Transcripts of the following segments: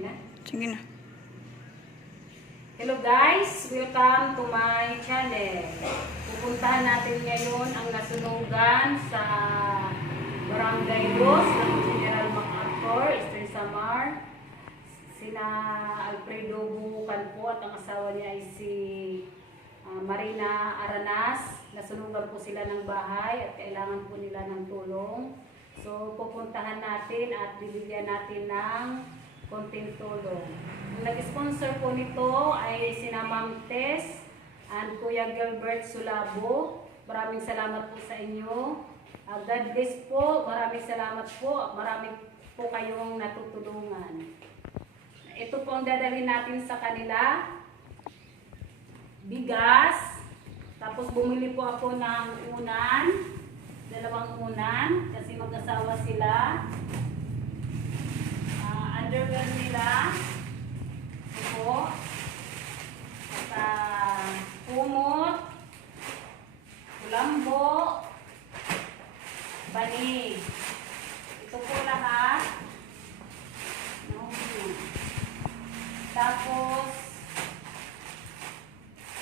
na. Sige na. Hello guys! Welcome to my channel. Pupuntahan natin ngayon ang nasunugan sa Barangay Los ng General MacArthur, Eastern Samar. Sina Alfredo Bukan po at ang asawa niya ay si Marina Aranas. Nasunugan po sila ng bahay at kailangan po nila ng tulong. So pupuntahan natin at bibigyan natin ng konting tulong. Ang nag-sponsor po nito ay sina Ma'am Tess and Kuya Gilbert Sulabo. Maraming salamat po sa inyo. God bless po. Maraming salamat po. Maraming po kayong natutulungan. Ito po ang dadalhin natin sa kanila. Bigas. Tapos bumili po ako ng unan. 2 unan. Kasi mag-asawa sila. Underwear nila. Ito po. At kumot. Kulambo. Banig. Ito po lahat.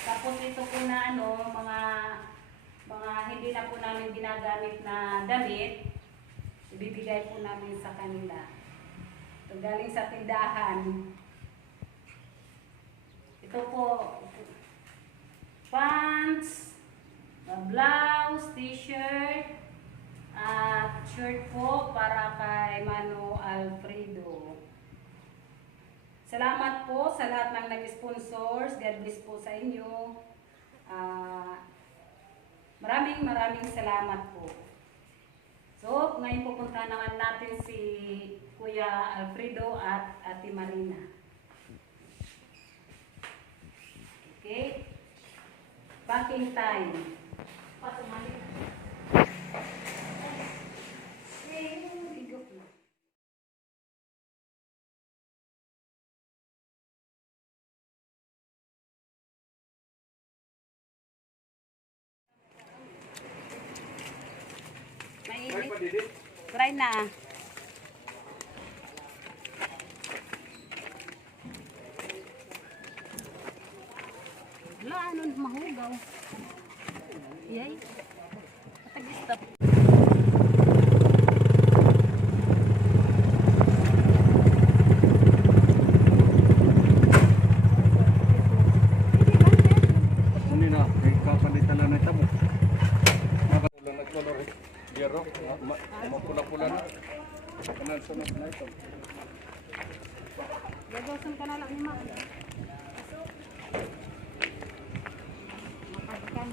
Tapos ito po na mga hindi na po namin ginagamit na damit, ibibigay po namin sa kanila. Ito galing sa tindahan. Ito po, pants, blouse, t-shirt, at shirt po para kay Mano Alfredo. Salamat po sa lahat ng nag-sponsors. God bless po sa inyo. Maraming salamat po. So, ngayon pupunta naman natin si Kuya Alfredo at Ate Marina. Okay? Packing time. Try na. Wala, ano, mahugaw. Yay. Patag-stop. Ini na, kay kapalitan lang na ito mo. Nakatulang nagkolor eh. Yero, mapula-pula na. Kanan-sunod na ito. Gagawasan ka na lang ni Mama. Mapagkan.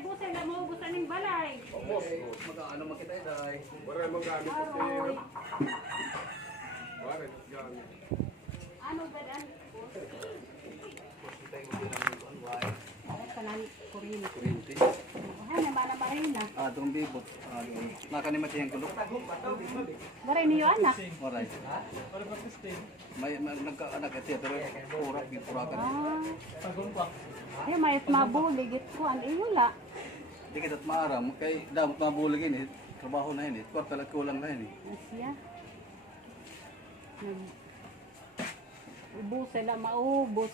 Busan na mo, busan ng balay. Omos, mag-ano makita ito ay. Wala mag-ano kasi. Wala, yan. Ano ba dan? Kanan kurin. Kurinti. Ano ba na Marina? Itong bibot. Nakanimat siyang kulok. Garay niyo anak. Waray. May nagkaanak ito, pero purak, purakan. Ay, mayat mabuligit ko ang iwala. Hindi kita maaram, kay damot mabulig ini, trabaho na ini, kwartal at kulang na ini. Asya. Ubus sila maubos.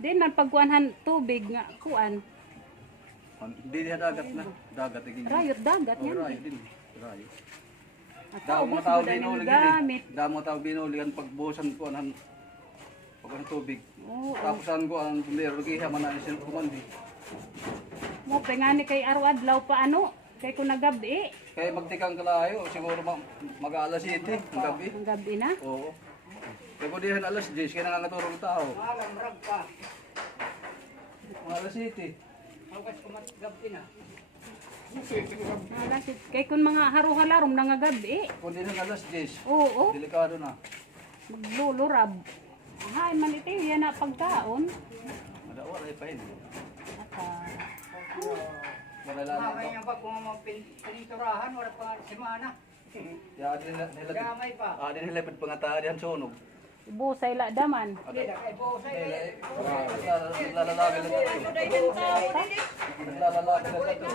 Din man pagkuanhan tubig nga kuan. Hindi niya dagat na, dagat igin. Rayot dagat yan. Rayot din, rayot. At Daw ubos mga tao mo din yung binulig gamit. ini. Daw mga tao binuligan pagbusan ko anan pag ang tubig. Oo. Tapos ang ko ang tundero giha man ang sin kumandi. Mo pengani kay arwadlaw pa ano? Kay ko nagabi. Kaya magtikang kalayo, siguro mag-alas 7 ng gabi. Ang gabi na. Oo. Kaya po diyan alas 10, kaya nangangaturong tao. Mga alas 7. Kay kun mga haru-halarom na nga gabi. Kung di nang alas 10, Oo. delikado na. Maglulurab. Ay, maniti, yan na pagkaon. Madawa ay pa ini. Ata. Malala Mamay niya pa kung mga piniturahan, wala pa nga semana. Ya adin nila. Damay pa. Adin nila pangata diyan sunog. Ibusay la daman. Hindi na kay Bosay. Naglalalaga na ito. Naglalalaga na ito.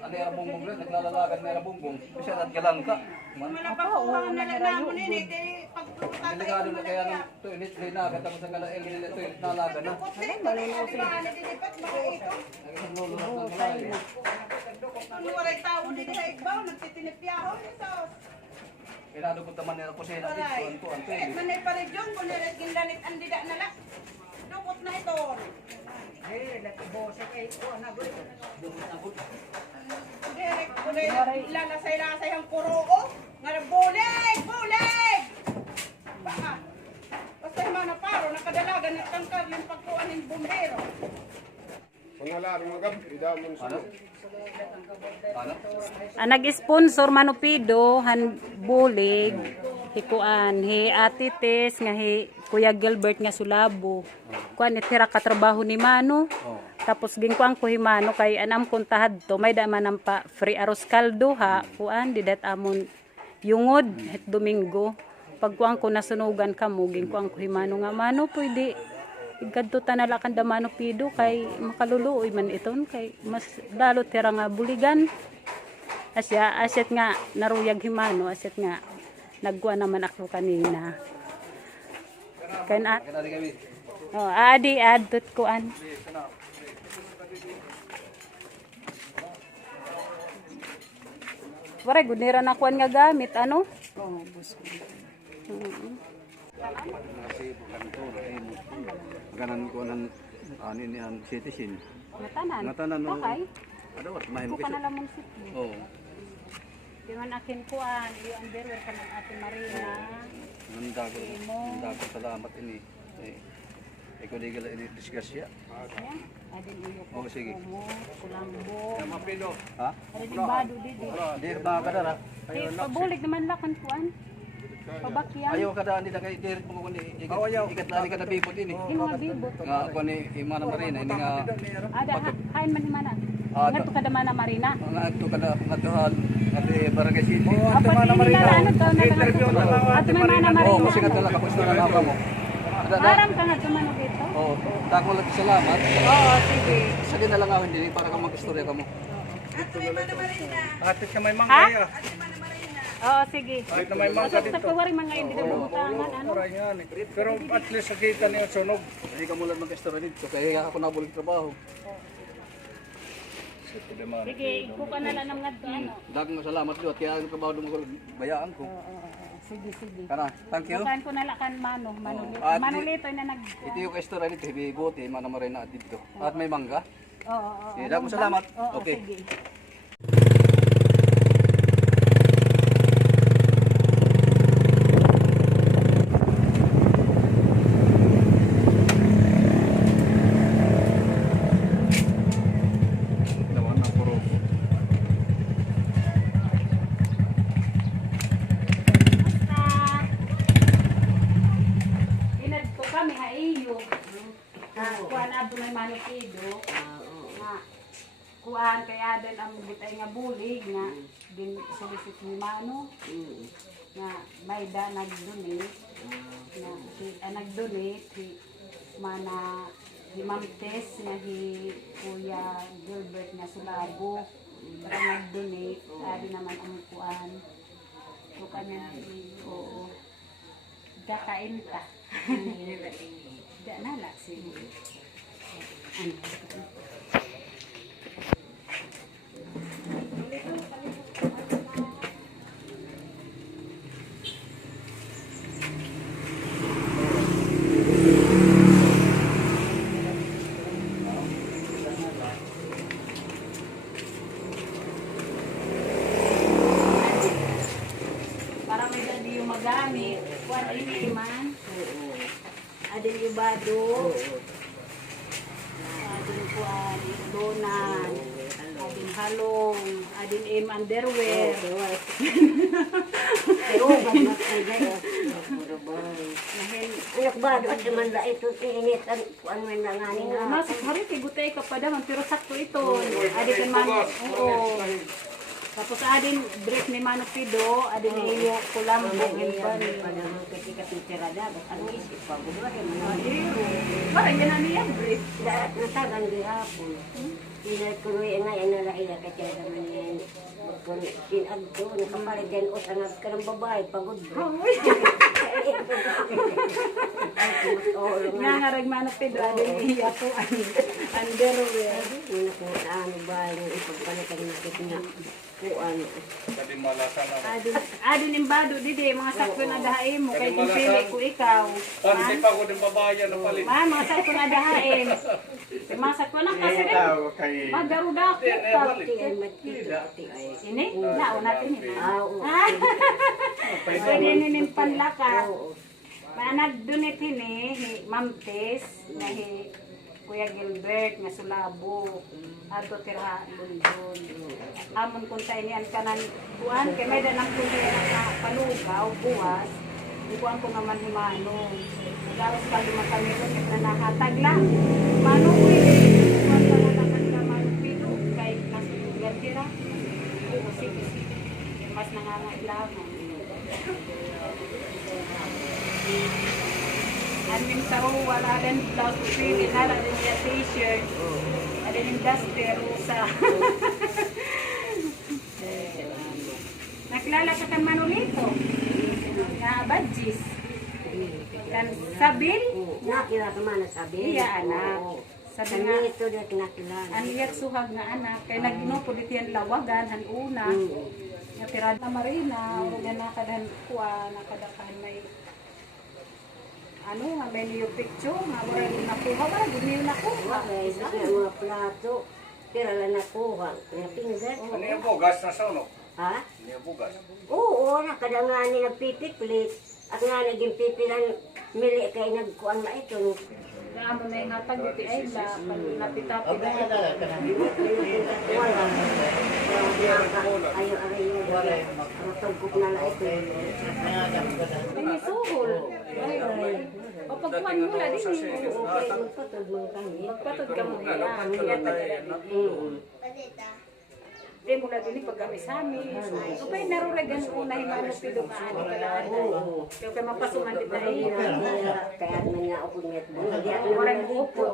Ano yung bumbong rin? Naglalalaga na yung bumbong. Kasi naggalang ka. Delikado na kaya ng toilet rin na. Katapos ang kalail nila toilet nalaga na. Naglalalaga na layo. Pinado ko taman nila kusina dito. Eh, laki Bosay kay kuha na gud. Lalasay-lasay ang kuroo. Nga bulig! Bulig! Baka. Basta yung mga paro, nakadalagan at tangkar yung pagkuhan ng bumbero. Ano? Nag-sponsor manupido han bulig hikuan hi Ate Tess nga hi Kuya Gilbert nga sulabo. Kuan itira ka trabaho ni Mano. Tapos ginkuan ko hi Mano kay anam kuntahad to may da man ang pa free aros kaldo ha kuan didat amon yungod het Domingo. Pagkuan ko nasunugan kamo ginkuan ko hi Mano nga Mano pwede ikadto tanala kan da manupido kay makaluluoy man iton kay mas lalo tira nga buligan. Asya aset nga naruyag himano aset nga nagkuha naman ako kanina. Kan at oh adi adtot kuan. Wala gunira na kuan nga gamit ano? Oh, busko. Ganan ko ng ani niyan citizen. Natanan. Natanan no. Okay. Ano wat mahimo Bukan kasi. na lamang sitli. Oo. Diman akin kuan, yung underwear ka ng Ate Marina. Nanda ko salamat ini. Ikaw di gala ini disgrasya. Ayan. Adin iyo ko. Oh, sige. Mo, kulambo. Mapido. Ha? Adin ibado didi. Di ba kadara? Pabulig naman lakan kuan. Pabakyan. Ayaw kada ni kay diret mo ko ni ikat lali kada bibot ini. Kinuha bibot. Nga ko ni Imana Marina ini nga Ada hain man himana. Ah, Ngadto kada mana Marina. nga ato kada ngatuhan ati Barangay City. Apa mana Marina? Ano daw na lang. At may mana Marina. Oh, kasi kadala kapos na naba mo. Aram ka nga tumano dito. Oh, dako lang salamat. Oo, sige. Sige na lang ako hindi para ka mag-istorya ka mo. Ate ka may Ha? manggay ah. Oo, sige. Kahit na may mangga Sa dito. kawari mga hindi na butangan ano. Oray nga ni. Pero at least nakita niyo sunog. Hindi ka mula mag-istorya dito kaya ako nabulig trabaho. Sige, iko ka na lang ng ngadto ano. Dagang salamat Lord kaya ang trabaho mo bayaan ko. Sige, sige. Kana, thank you. Bukan ko na lakan Mano. At Manolito na nag... Ito yung istorya dito, hibibuti, Imana Marina dito. At may mangga. Oo, oo. Sige, dagang salamat. Oo, Okay. sige. Naman na puro. Inad ko kami ha iyo. Kuan abo may manukido. Nga kuan kaya din ang bitay nga bulig nga din solicit ni Mano. Nga may da nag-donate. Nga nag-donate si mana hi Ma'am Tess nga hi Kuya Gilbert nga sulabo. Para nag-donate adi naman ang kuan. So kanya oo. Kakain ta. Tidak nalak sih. Para may dadi yung magamit. Kuan ini man. Adin ibado. Adin kuan donan. Adin halong. Adin underwear. Anak ba, doon naman na ito, init, ano man lang nga nga. Mas hari tigutay ka pa daman pero sakto ito. Adi kan man. Oo. Tapos adin break ni Mano Pido, adin iyo kulambo ngilban. Pada mga ketika pitirada, ang isip pa, gusto rin mo. Para yan ani yan break. Dapat natagan di hapon. Pinagkuloy nga, yan nala iya kaya naman yan. Kung pinagdo, nakapalit yan o sangat ka ng babae, pagod bro. Nga nga rag Mano Pido, adin iya ko underwear. Una ko ano ba, yung ipagpalitan natin nga. Kuan. Kadi malasan na. Adin imbado didi mga sakto na dahain mo kay kung pili ko ikaw. Panti pa ko din babayan na palit. Mga sakto na dahain. Mga sakto na kasi rin. Magaruda ko pa. Ini? Nao natin ini. Pwede ninin panlaka. Nagdunit ini, Ma'am Tess, na Kuya Gilbert, nga sulabo. Ato tira Lundon. Amon kung sa inian kanan kuan, kay may danang kuya na palugaw, buwas. Ikuan ko naman ni Mano. Nagawas ka lima kami ron, na nahatag lang. Mano, kuan ka na naman ka Mano Pido, kay nasulugan tira. Oo, sige. Mas nangangailangan. Amin sa wala din blouse pili na din niya t-shirt. Ada din duster sa. Nakilala ka kan Manolito. Nga badjis. Kan Sabil. Nakila ka man sabi. Iya anak. Sabi nga Kami ito dito nakilala. ang iyat suhag nga anak kay nagino pud itiyan lawagan han una. Nga tirada Marina, ug nakadahan kuan nakadakan may ano nga may niyo picture nga wala nakuha wala gini nakuha. Okay, sa mga plato, pero lang nakuha. Kaya pinggan. Ano yung bugas na sa uno? Ha? Ano yung bugas? Oo, nakadanga ni nagpipiplit. At nga naging pipilan, mili kay nagkuhan na ito. Amo na yung hatag iti ay la napitapi na. Wala. Ayaw-ayaw. Matagkop na na ito. Ini suhol. O pagkuhan mo la din yung Okay, magpatod mo kami. magpatod ka mo nila. Ang iyat na Di mo na din pag kami sa amin. O pa'y narulagan ko na himano pido ka ani ka lang. Yung kay mapasungan din tayo. Kaya naman nga ako net. Hindi ako naman nag-upo.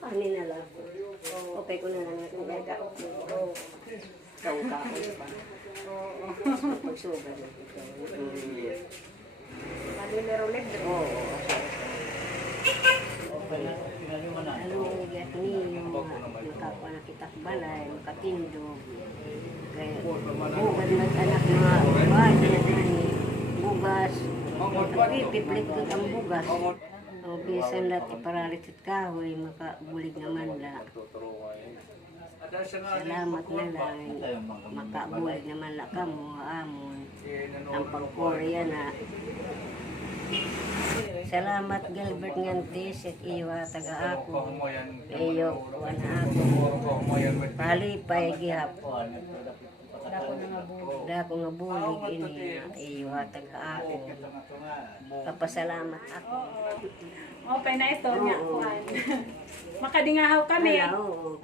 Ano na lang. Okay ko na lang natin nag-upo. Kauka-upo pa. Pagsugan. Malilirulig din. Ano igat niyo, nakapa na kitak balay, makatindog. Kaya bugad mag-anak na bahay na dani, bugas. Pipiplik ko ang bugas. O bisan lahat iparalit at kahoy, makabulig naman la. Salamat na lang, makabulig naman la ka mo, amon. Ang pagkorya na. Salamat Gilbert Ngantes at iyo taga ako. Iyo wala ako. Palipay gihapon. Dako nga bulig ini iyo taga ako. Kapasalamat ako. Okay na ito niya kuan. Makadingahaw kami. Oo.